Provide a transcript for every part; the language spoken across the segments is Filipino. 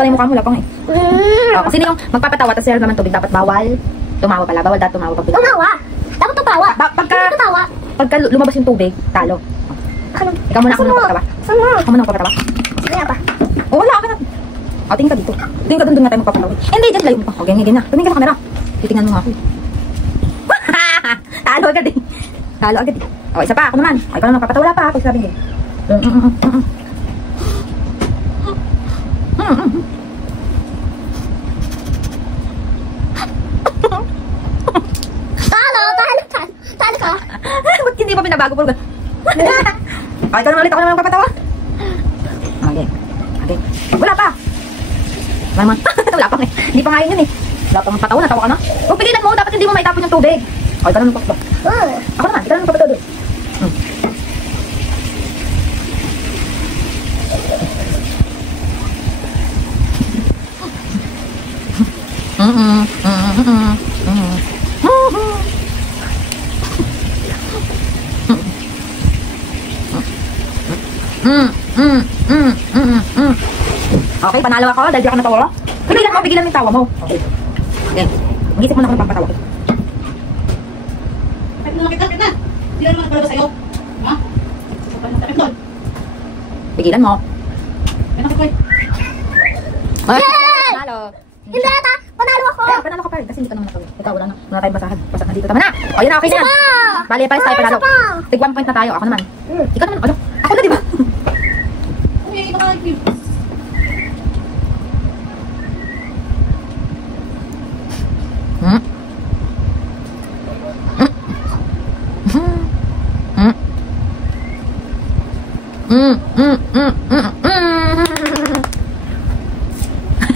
papatawa na yung mukha mo, lapang eh. Sino yung magpapatawa, tapos sila naman tubig, dapat bawal. Tumawa pala, bawal dapat tumawa. Tumawa? Dapat tumawa. Pagka lumabas yung tubig, talo. Ikaw muna, ako muna magpapatawa. Ako muna magpapatawa. Sige nga pa. Wala ka na. Tingin ka dito. Tingin ka doon nga tayo magpapatawa. Hindi, dyan layo mo pa. Okay, na. Tumingin ka sa camera. Titingnan mo nga ako. Talo agad eh. Talo agad eh. O, isa pa, ako naman. Ikaw naman magpapatawa. Wala pa, pag sabi niyo. Talo ka. Ba't hindi pa binabago po? Ikaw naman ulit, ako naman magpapatawa. Okay. Wala pa. Wala pa eh. Hindi pa nga yun eh. Wala pang patawa, natawa ka na. Huwag pigilan mo, dapat hindi mo maitapon yung tubig. Ikaw naman magpapatawa. Ako naman, ikaw naman magpapatawa doon. Okay, panalo ako dahil di ako natawa. Pigilan mo yung tawa mo. Okay. Mag-isip mo na ako ng pampatawa. Tapit na. Hindi na naman nagpalabas sa'yo. Ha? Tapit doon. Pigilan mo. Panalo! Hindi ata! Panalo ako! Panalo ka pa rin kasi hindi ka naman natawa. Ikaw, wala na tayong basahan. Basahan dito. Tama na! O, yun na, okay na. Bali, pares tayo panalo. Tig 1 point na tayo. Ako naman. Ikaw naman, ano? Ako na, di ba? Ito ka lang.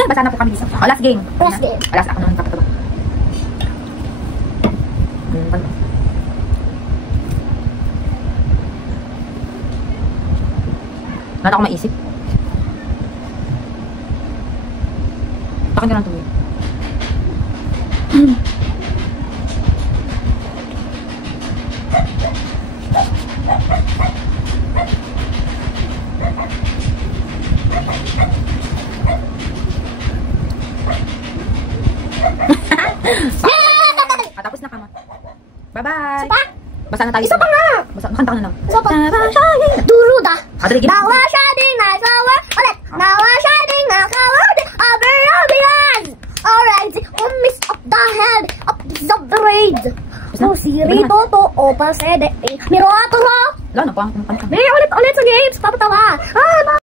Basa na po kami dito. O, last game. Last game. Last, ako naman kapataba. Wala ako maisip. Akin ka lang tuloy. Tapos na kama. Bye-bye. Basa na tayo. Isa pa nga. Makanta ka na lang. Isa pa. Duruda. Nawa shading na kawa. Ulit. Nawa shading na kawa. Aberabian. Alright. Miss of the head. Of the braid. No, sirito to. Opa sede. Miro ato ro. Wala na po. Ulit sa games. Papatawa.